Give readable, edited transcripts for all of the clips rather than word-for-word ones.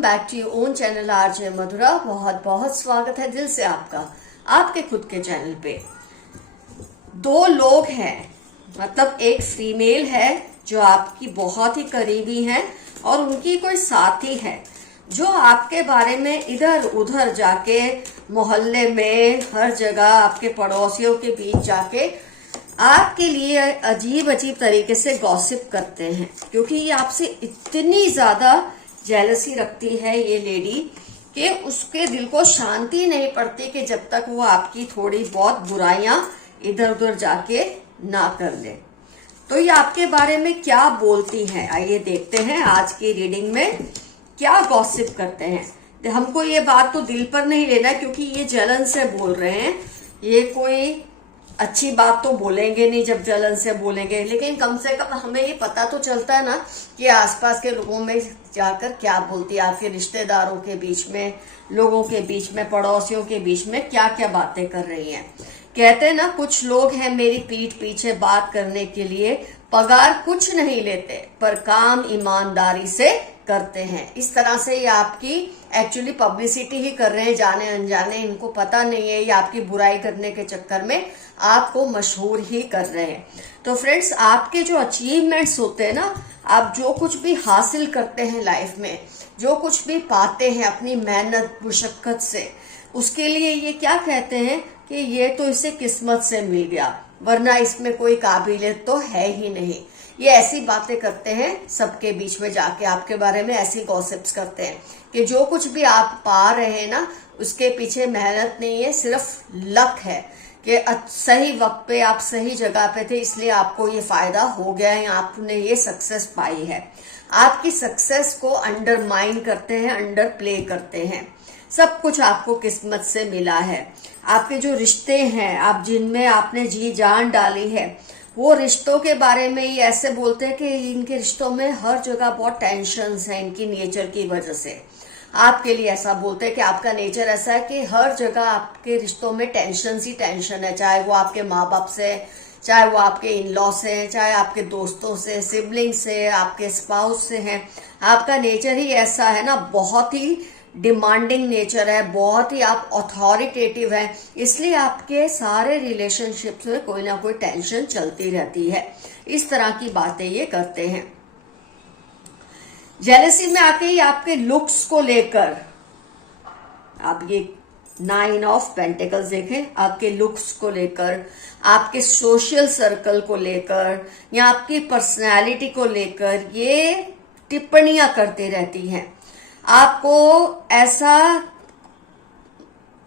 Back to your own channel RJ Madhura. बहुत बहुत स्वागत है दिल से आपका आपके खुद के चैनल पे। दो लोग हैं, मतलब एक फीमेल है जो आपकी बहुत ही करीबी है और उनकी कोई साथी है जो आपके बारे में इधर उधर जाके मोहल्ले में हर जगह आपके पड़ोसियों के बीच जाके आपके लिए अजीब अजीब तरीके से गॉसिप करते हैं, क्योंकि ये आपसे इतनी ज्यादा जेलसी रखती है ये लेडी कि उसके दिल को शांति नहीं पड़ती कि जब तक वो आपकी थोड़ी बहुत बुराइयां इधर उधर जाके ना कर ले। तो ये आपके बारे में क्या बोलती है, आइए देखते हैं आज की रीडिंग में क्या गॉसिप करते हैं। हमको ये बात तो दिल पर नहीं लेना, क्योंकि ये जलन से बोल रहे हैं। ये कोई अच्छी बात तो बोलेंगे नहीं जब जलन से बोलेंगे, लेकिन कम से कम हमें ये पता तो चलता है ना कि आसपास के लोगों में जाकर क्या बोलती है, आपके रिश्तेदारों के बीच में, लोगों के बीच में, पड़ोसियों के बीच में क्या क्या बातें कर रही हैं। कहते हैं ना, कुछ लोग हैं मेरी पीठ पीछे बात करने के लिए, पगार कुछ नहीं लेते पर काम ईमानदारी से करते हैं। इस तरह से ये आपकी एक्चुअली पब्लिसिटी ही कर रहे हैं, जाने अनजाने, इनको पता नहीं है ये आपकी बुराई करने के चक्कर में आपको मशहूर ही कर रहे हैं। तो फ्रेंड्स, आपके जो अचीवमेंट्स होते हैं ना, आप जो कुछ भी हासिल करते हैं लाइफ में, जो कुछ भी पाते हैं अपनी मेहनत मुशक्कत से, उसके लिए ये क्या कहते हैं कि ये तो इसे किस्मत से मिल गया, वरना इसमें कोई काबिलियत तो है ही नहीं। ये ऐसी बातें करते हैं सबके बीच में जाके, आपके बारे में ऐसी गॉसिप्स करते हैं कि जो कुछ भी आप पा रहे हैं ना, उसके पीछे मेहनत नहीं है, सिर्फ लक है कि सही वक्त पे आप सही जगह पे थे, इसलिए आपको ये फायदा हो गया है, आपने ये सक्सेस पाई है। आपकी सक्सेस को अंडरमाइन करते हैं, अंडर प्ले करते हैं। सब कुछ आपको किस्मत से मिला है। आपके जो रिश्ते हैं, आप जिनमें आपने जी जान डाली है, वो रिश्तों के बारे में ये ऐसे बोलते हैं कि इनके रिश्तों में हर जगह बहुत टेंशन्स हैं इनकी नेचर की वजह से। आपके लिए ऐसा बोलते हैं कि आपका नेचर ऐसा है कि हर जगह आपके रिश्तों में टेंशन ही टेंशन है, चाहे वो आपके माँ बाप से, चाहे वो आपके इन लॉ से, चाहे आपके दोस्तों से, सिबलिंग से, आपके स्पाउस से हैं। आपका नेचर ही ऐसा है ना, बहुत ही डिमांडिंग नेचर है, बहुत ही आप अथॉरिटेटिव हैं, इसलिए आपके सारे रिलेशनशिप्स में कोई ना कोई टेंशन चलती रहती है। इस तरह की बातें ये करते हैं। जेलसी में आके ही आपके लुक्स को लेकर, आप ये 9 ऑफ पेंटिकल्स देखें, आपके लुक्स को लेकर, आपके सोशल सर्कल को लेकर या आपकी पर्सनैलिटी को लेकर ये टिप्पणियां करती रहती हैं। आपको ऐसा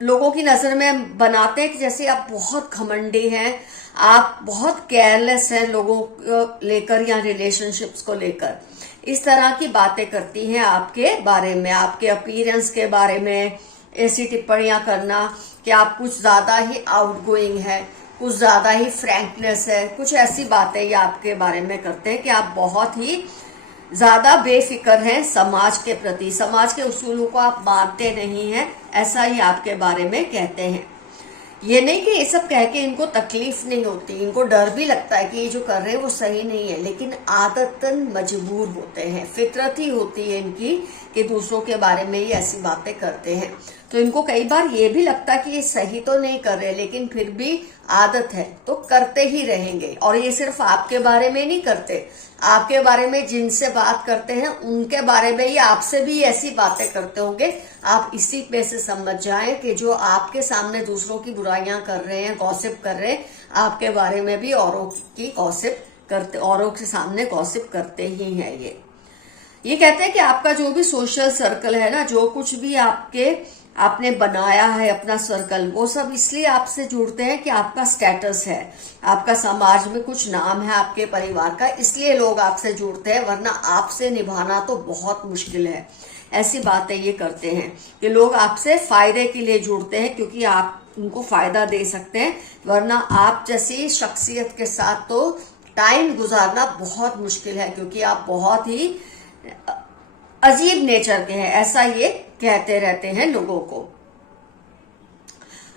लोगों की नजर में बनाते हैं कि जैसे आप बहुत घमंडी हैं, आप बहुत केयरलेस हैं लोगों को लेकर या रिलेशनशिप्स को लेकर। इस तरह की बातें करती हैं आपके बारे में, आपके अपीयरेंस के बारे में ऐसी टिप्पणियां करना कि आप कुछ ज्यादा ही आउटगोइंग है, कुछ ज्यादा ही फ्रैंकनेस है, कुछ ऐसी बातें ये आपके बारे में करते हैं कि आप बहुत ही ज्यादा बेफिक्र हैं समाज के प्रति, समाज के उसूलों को आप मानते नहीं हैं, ऐसा ही आपके बारे में कहते हैं। ये नहीं कि ये सब कह के इनको तकलीफ नहीं होती, इनको डर भी लगता है कि ये जो कर रहे हैं वो सही नहीं है, लेकिन आदतन मजबूर होते हैं, फितरत ही होती है इनकी कि दूसरों के बारे में ये ऐसी बातें करते हैं। तो इनको कई बार ये भी लगता है कि ये सही तो नहीं कर रहे, लेकिन फिर भी आदत है तो करते ही रहेंगे। और ये सिर्फ आपके बारे में नहीं करते, आपके बारे में जिनसे बात करते हैं उनके बारे में ही आपसे भी ऐसी बातें करते होंगे। आप इसी पे से समझ जाएं कि जो आपके सामने दूसरों की बुराइयां कर रहे हैं, गॉसिप कर रहे हैं, आपके बारे में भी औरों की गॉसिप करते, औरों के सामने गॉसिप करते ही हैं। ये कहते हैं कि आपका जो भी सोशल सर्कल है ना, जो कुछ भी आपने बनाया है अपना सर्कल, वो सब इसलिए आपसे जुड़ते हैं कि आपका स्टेटस है, आपका समाज में कुछ नाम है आपके परिवार का, इसलिए लोग आपसे जुड़ते हैं, वरना आपसे निभाना तो बहुत मुश्किल है। ऐसी बातें ये करते हैं कि लोग आपसे फायदे के लिए जुड़ते हैं, क्योंकि आप उनको फायदा दे सकते हैं, वरना आप जैसी शख्सियत के साथ तो टाइम गुजारना बहुत मुश्किल है, क्योंकि आप बहुत ही अजीब नेचर के हैं, ऐसा ये कहते रहते हैं लोगों को।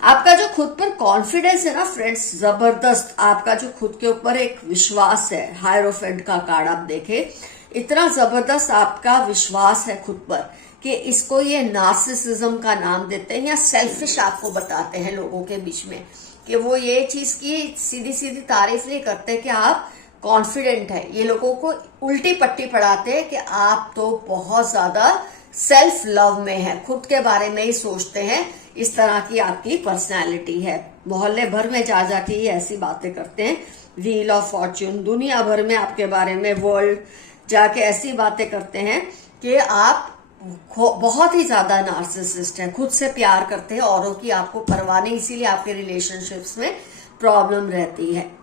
आपका जो खुद पर कॉन्फिडेंस है ना फ्रेंड्स, जबरदस्त, आपका जो खुद के ऊपर एक विश्वास है, हायरोफेंट का कार्ड आप देखें, इतना जबरदस्त आपका विश्वास है खुद पर कि इसको ये नार्सिसिज्म का नाम देते हैं या सेल्फिश आपको बताते हैं लोगों के बीच में, कि वो ये चीज की सीधी सीधी तारीफ नहीं करते कि आप कॉन्फिडेंट है। ये लोगों को उल्टी पट्टी पढ़ाते हैं कि आप तो बहुत ज्यादा सेल्फ लव में है, खुद के बारे में ही सोचते हैं, इस तरह की आपकी पर्सनालिटी है। मोहल्ले भर में जा जाके ये ऐसी बातें करते हैं, व्हील ऑफ फॉर्च्यून, दुनिया भर में आपके बारे में वर्ल्ड जाके ऐसी बातें करते हैं कि आप बहुत ही ज्यादा नार्सिसिस्ट हैं, खुद से प्यार करते हैं, औरों की आपको परवाह नहीं, इसीलिए आपके रिलेशनशिप्स में प्रॉब्लम रहती है।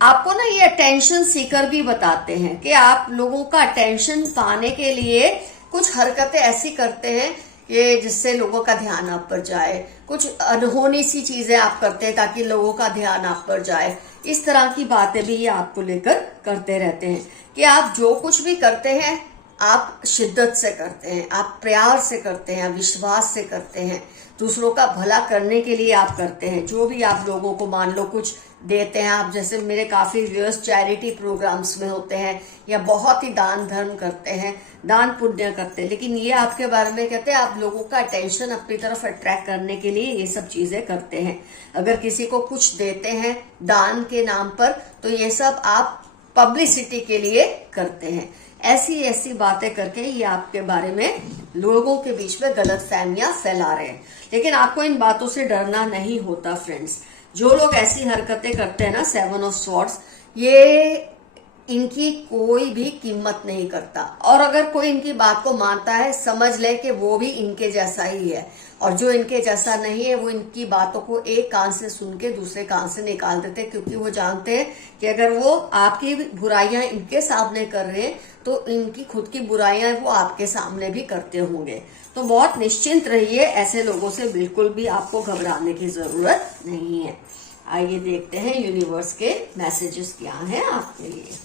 आपको ना ये अटेंशन सीकर भी बताते हैं कि आप लोगों का अटेंशन पाने के लिए कुछ हरकतें ऐसी करते हैं कि जिससे लोगों का ध्यान आप पर जाए, कुछ अनहोनी सी चीजें आप करते हैं ताकि लोगों का ध्यान आप पर जाए। इस तरह की बातें भी ये आपको लेकर करते रहते हैं कि आप जो कुछ भी करते हैं आप शिद्दत से करते हैं, आप प्यार से करते हैं, विश्वास से करते हैं, दूसरों का भला करने के लिए आप करते हैं। जो भी आप लोगों को मान लो कुछ देते हैं आप, जैसे मेरे काफी व्यूअर्स चैरिटी प्रोग्राम्स में होते हैं या बहुत ही दान धर्म करते हैं, दान पुण्य करते हैं, लेकिन ये आपके बारे में कहते हैं आप लोगों का अटेंशन अपनी तरफ अट्रैक्ट करने के लिए ये सब चीजें करते हैं। अगर किसी को कुछ देते हैं दान के नाम पर तो ये सब आप पब्लिसिटी के लिए करते हैं। ऐसी ऐसी बातें करके ये आपके बारे में लोगों के बीच में गलत फहमियां फैला रहे हैं। लेकिन आपको इन बातों से डरना नहीं होता फ्रेंड्स। जो लोग ऐसी हरकतें करते हैं ना, 7 ऑफ स्वॉर्ड्स, ये इनकी कोई भी कीमत नहीं करता, और अगर कोई इनकी बात को मानता है समझ ले कि वो भी इनके जैसा ही है, और जो इनके जैसा नहीं है वो इनकी बातों को एक कान से सुन के दूसरे कान से निकाल देते, क्योंकि वो जानते हैं कि अगर वो आपकी बुराइयां इनके सामने कर रहे हैं तो इनकी खुद की बुराइयां वो आपके सामने भी करते होंगे। तो बहुत निश्चिंत रहिए, ऐसे लोगों से बिल्कुल भी आपको घबराने की जरूरत नहीं है। आइए देखते हैं यूनिवर्स के मैसेजेस क्या हैं आपके लिए।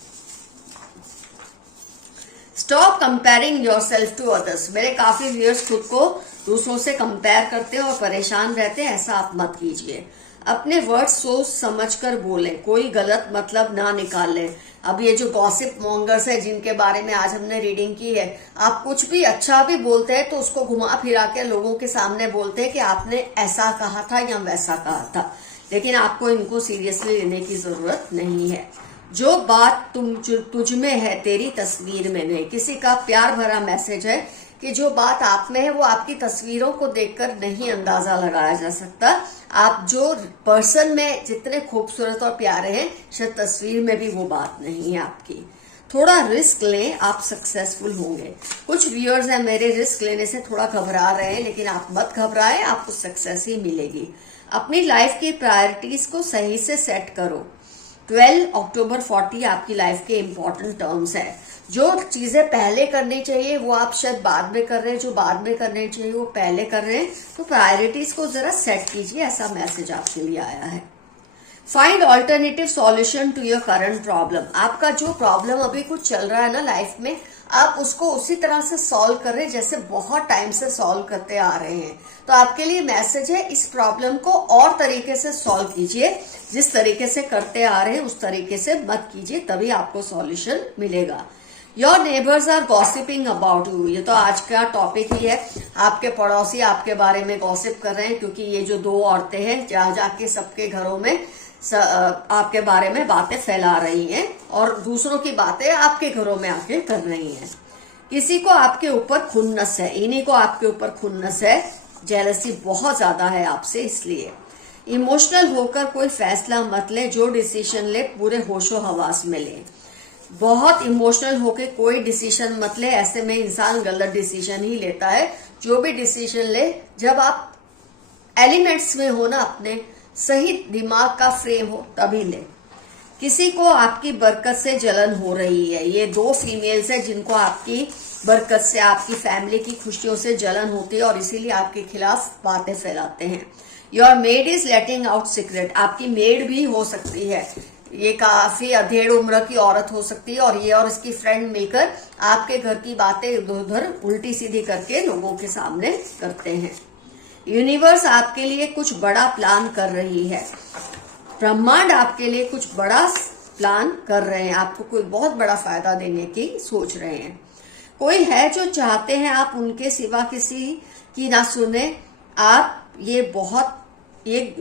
Stop comparing yourself to others. मेरे काफी व्यूअर्स खुद को दूसरों से कंपेयर करते हैं और परेशान रहते हैं, ऐसा आप मत कीजिए। अपने वर्ड सोच समझ कर बोले, कोई गलत मतलब ना निकालें। अब ये जो गॉसिप मॉन्गर्स है जिनके बारे में आज हमने रीडिंग की है, आप कुछ भी अच्छा भी बोलते हैं तो उसको घुमा फिरा के लोगों के सामने बोलते हैं कि आपने ऐसा कहा था या वैसा कहा था, लेकिन आपको इनको सीरियसली लेने की जरूरत नहीं है। जो बात तुझ में है तेरी तस्वीर में नहीं। किसी का प्यार भरा मैसेज है कि जो बात आप में है वो आपकी तस्वीरों को देखकर नहीं अंदाजा लगाया जा सकता। आप जो पर्सन में जितने खूबसूरत और प्यारे हैं शायद तस्वीर में भी वो बात नहीं है आपकी। थोड़ा रिस्क लें, आप सक्सेसफुल होंगे। कुछ व्यूअर्स हैं मेरे रिस्क लेने से थोड़ा घबरा रहे हैं, लेकिन आप मत घबराएं, आपको सक्सेस ही मिलेगी। अपनी लाइफ की प्रायोरिटीज को सही से सेट करो। 12 अक्टूबर 40 आपकी लाइफ के इंपॉर्टेंट टर्म्स है। जो चीजें पहले करनी चाहिए वो आप शायद बाद में कर रहे हैं, जो बाद में करनी चाहिए वो पहले कर रहे हैं, तो प्रायोरिटीज को जरा सेट कीजिए, ऐसा मैसेज आपके लिए आया है। Find alternative solution to your current problem. आपका जो प्रॉब्लम अभी कुछ चल रहा है ना लाइफ में, आप उसको उसी तरह से सॉल्व कर रहे हैं जैसे बहुत टाइम से सॉल्व करते आ रहे हैं। तो आपके लिए मैसेज है, इस प्रॉब्लम को और तरीके से सॉल्व कीजिए, जिस तरीके से करते आ रहे हैं उस तरीके से मत कीजिए, तभी आपको सॉल्यूशन मिलेगा। Your neighbours are gossiping about you. ये तो आज का टॉपिक ही है, आपके पड़ोसी आपके बारे में गॉसिप कर रहे हैं, क्योंकि ये जो 2 औरतें हैं जा जाके सबके घरों में आपके बारे में बातें फैला रही हैं और दूसरों की बातें आपके घरों में आके कर रही हैं। किसी को आपके ऊपर खुन्नस है, इन्हीं को आपके ऊपर खुन्नस है, जेलसी बहुत ज्यादा है आपसे, इसलिए इमोशनल होकर कोई फैसला मत ले। जो डिसीजन ले पूरे होशो हवास में ले। बहुत इमोशनल होकर कोई डिसीजन मत ले, ऐसे में इंसान गलत डिसीजन ही लेता है। जो भी डिसीजन ले जब आप एलिमेंट्स में हो ना, अपने सही दिमाग का फ्रेम हो तभी ले। किसी को आपकी बरकत से जलन हो रही है। ये 2 फीमेल्स है जिनको आपकी बरकत से, आपकी फैमिली की खुशियों से जलन होती है और इसीलिए आपके खिलाफ बातें फैलाते हैं। Your made is letting out secret. आपकी मेड भी हो सकती है, ये काफी अधेड़ उम्र की औरत हो सकती है, और ये और इसकी फ्रेंड मिलकर आपके घर की बातें इधर उधर उल्टी सीधी करके लोगों के सामने करते हैं। यूनिवर्स आपके लिए कुछ बड़ा प्लान कर रही है। ब्रह्मांड आपके लिए कुछ बड़ा प्लान कर रहे हैं, आपको कोई बहुत बड़ा फायदा देने की सोच रहे हैं। कोई है जो चाहते हैं आप उनके सिवा किसी की ना सुने। आप ये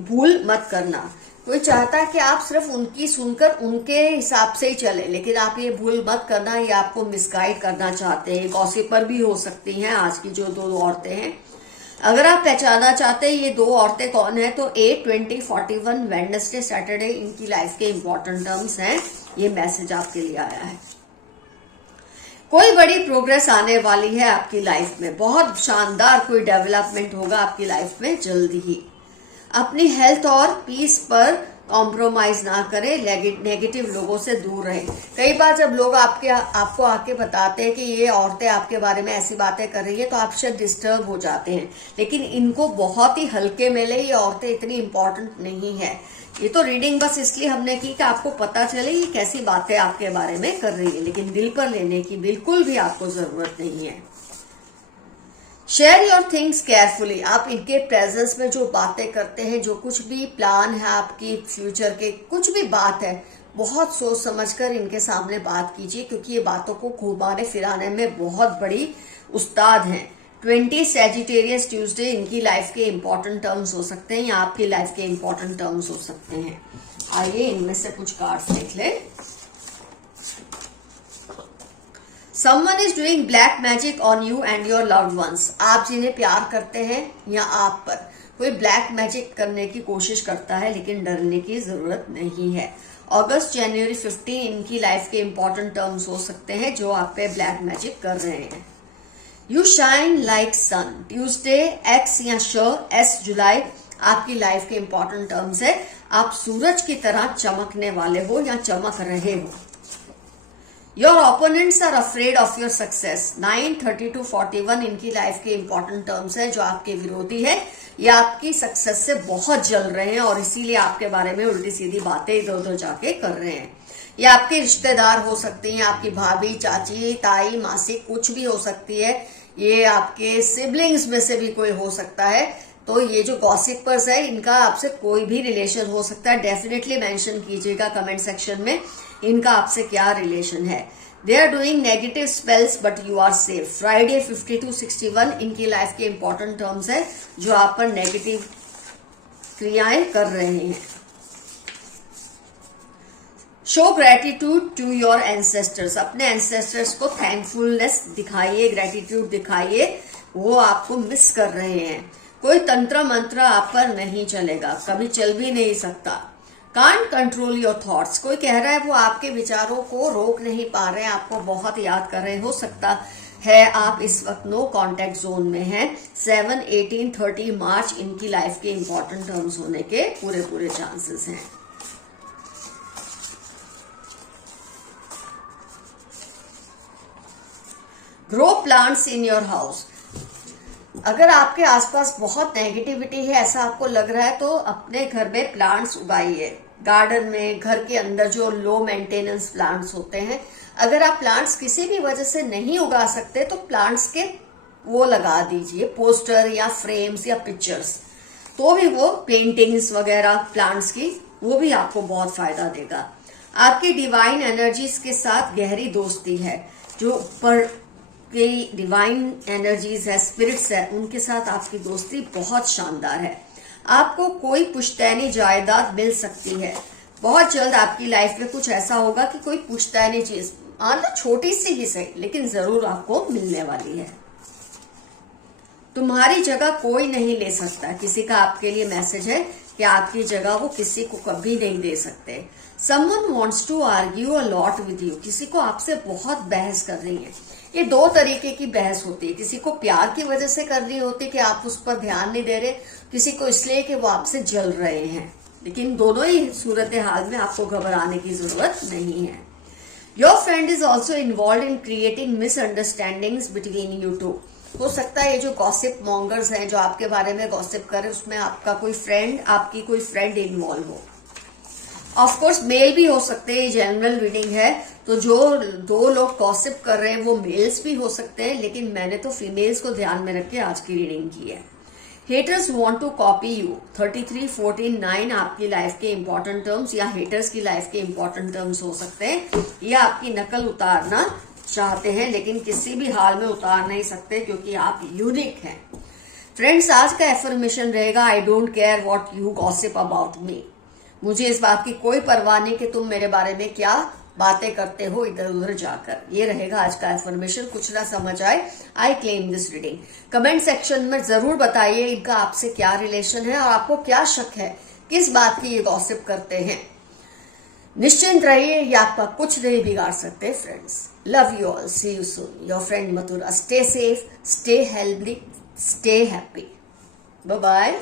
भूल मत करना। कोई चाहता है कि आप सिर्फ उनकी सुनकर उनके हिसाब से ही चले, लेकिन आप ये भूल मत करना, ये आपको मिसगाइड करना चाहते हैं। गॉसिपर भी हो सकती हैं आज की जो दो औरतें हैं। अगर आप पहचाना चाहते हैं ये दो औरतें कौन है, तो 8, 20, 41 वेडनेसडे सैटरडे इनकी लाइफ के इंपॉर्टेंट टर्म्स हैं। ये मैसेज आपके लिए आया है। कोई बड़ी प्रोग्रेस आने वाली है आपकी लाइफ में, बहुत शानदार कोई डेवलपमेंट होगा आपकी लाइफ में जल्दी ही। अपनी हेल्थ और पीस पर कॉम्प्रोमाइज ना करें, नेगेटिव लोगों से दूर रहें। कई बार जब लोग आपको आके बताते हैं कि ये औरतें आपके बारे में ऐसी बातें कर रही है, तो आप शायद डिस्टर्ब हो जाते हैं, लेकिन इनको बहुत ही हल्के में ले। ये औरतें इतनी इंपॉर्टेंट नहीं है। ये तो रीडिंग बस इसलिए हमने की कि आपको पता चले ये कैसी बातें आपके बारे में कर रही है, लेकिन दिल पर लेने की बिल्कुल भी आपको जरूरत नहीं है। Share your things carefully. आप इनके प्रेजेंस में जो बातें करते हैं, जो कुछ भी प्लान है आपकी फ्यूचर के, कुछ भी बात है, बहुत सोच समझकर इनके सामने बात कीजिए, क्योंकि ये बातों को घुमाने फिराने में बहुत बड़ी उस्ताद हैं। 20 सैजिटेरियस ट्यूसडे इनकी लाइफ के इंपॉर्टेंट टर्म्स हो सकते हैं या आपकी लाइफ के इंपॉर्टेंट टर्म्स हो सकते हैं। आइए इनमें से कुछ कार्ड्स देख लें। Someone is doing black magic on you and your loved ones. आप जिन्हें प्यार करते हैं या आप पर कोई ब्लैक मैजिक करने की कोशिश करता है, लेकिन डरने की जरूरत नहीं है। अगस्त जनवरी 15 इनकी लाइफ के इंपॉर्टेंट टर्म्स हो सकते हैं जो आप पे ब्लैक मैजिक कर रहे हैं। You shine like sun Tuesday, X या एस जुलाई आपकी लाइफ के इंपॉर्टेंट टर्म्स है। आप सूरज की तरह चमकने वाले हो या चमक रहे हो। Your opponents are afraid of your success. 9, 32, 41 इनकी लाइफ के इंपॉर्टेंट टर्म्स है। जो आपके विरोधी है ये आपकी सक्सेस से बहुत जल रहे हैं और इसीलिए आपके बारे में उल्टी सीधी बातें इधर उधर जाके कर रहे हैं। ये आपके रिश्तेदार हो सकती हैं, आपकी भाभी, चाची, ताई, मासी, कुछ भी हो सकती है। ये आपके सिबलिंग्स में से भी कोई हो सकता है। तो ये जो गॉसिपर्स है इनका आपसे कोई भी रिलेशन हो सकता है। डेफिनेटली मेंशन कीजिएगा कमेंट सेक्शन में इनका आपसे क्या रिलेशन है। They are doing negative spells but you are safe. Friday 52, 61 इनकी लाइफ के इंपॉर्टेंट टर्म्स है जो आप पर नेगेटिव क्रियाएं कर रहे हैं। Show gratitude to your ancestors. अपने एंसेस्टर्स को थैंकफुलनेस दिखाइए, ग्रेटिट्यूड दिखाइए, वो आपको मिस कर रहे हैं। कोई तंत्र मंत्र आप पर नहीं चलेगा, कभी चल भी नहीं सकता। Can't control your thoughts. कोई कह रहा है वो आपके विचारों को रोक नहीं पा रहे हैं, आपको बहुत याद कर रहे हैं। हो सकता है आप इस वक्त नो कॉन्टेक्ट जोन में हैं। 7, 18, 30 मार्च इनकी लाइफ के इंपॉर्टेंट टर्म्स होने के पूरे चांसेस हैं। Grow plants in your house. अगर आपके आसपास बहुत नेगेटिविटी है, ऐसा आपको लग रहा है, तो अपने घर में प्लांट्स उगाइए। गार्डन में, घर के अंदर जो लो मेंटेनेंस प्लांट्स होते हैं, अगर आप प्लांट्स किसी भी वजह से नहीं उगा सकते तो प्लांट्स के वो लगा दीजिए, पोस्टर या फ्रेम्स या पिक्चर्स। तो भी वो पेंटिंग्स वगैरह प्लांट्स की, वो भी आपको बहुत फायदा देगा। आपकी डिवाइन एनर्जीज के साथ गहरी दोस्ती है। जो ऊपर की डिवाइन एनर्जीज है, स्पिरिट्स है, उनके साथ आपकी दोस्ती बहुत शानदार है। आपको कोई पुश्तैनी जायदाद मिल सकती है। बहुत जल्द आपकी लाइफ में कुछ ऐसा होगा कि कोई पुश्तैनी चीज, मतलब छोटी सी ही सही, लेकिन जरूर आपको मिलने वाली है। तुम्हारी जगह कोई नहीं ले सकता। किसी का आपके लिए मैसेज है कि आपकी जगह वो किसी को कभी नहीं दे सकते। Someone wants to argue a lot with you. किसी को आपसे बहुत बहस कर रही है। ये दो तरीके की बहस होती है। किसी को प्यार की वजह से कर रही होती है कि आप उस पर ध्यान नहीं दे रहे, किसी को इसलिए कि वो आपसे जल रहे हैं। लेकिन दोनों ही सूरत हाल में आपको घबराने की जरूरत नहीं है। Your friend is also involve in creating misunderstandings between you two. हो सकता है ये जो गॉसिप मॉन्गर्स हैं, जो आपके बारे में गॉसिप कर रहे हैं, उसमें आपका कोई फ्रेंड, आपकी कोई फ्रेंड इन्वॉल्व हो। ऑफ कोर्स मेल भी हो सकते हैं, जनरल रीडिंग है, तो जो दो लोग गॉसिप कर रहे हैं वो मेल्स भी हो सकते हैं, लेकिन मैंने तो फीमेल्स को ध्यान में रख के आज की रीडिंग की है। Haters want to copy you. 33, 14, 9 आपकी लाइफ के इंपॉर्टेंट टर्म्स या हेटर्स की लाइफ के इंपॉर्टेंट टर्म्स हो सकते हैं। ये आपकी नकल उतारना चाहते हैं लेकिन किसी भी हाल में उतार नहीं सकते क्योंकि आप यूनिक हैं। फ्रेंड्स, आज का एफर्मेशन रहेगा, I don't care what you gossip about me. मुझे इस बात की कोई परवाह नहीं कि तुम मेरे बारे में क्या बातें करते हो इधर उधर जाकर। ये रहेगा आज का एफर्मेशन। कुछ ना समझ आए, I claim this reading. Comment section में जरूर बताइए इनका आपसे क्या रिलेशन है और आपको क्या शक है, किस बात की ये गॉसिप करते हैं। निश्चिंत रहिए, ये आपका कुछ नहीं बिगाड़ सकते friends. Love you all, see you soon, your friend Mathura. Stay safe, stay healthy, stay happy. Bye bye.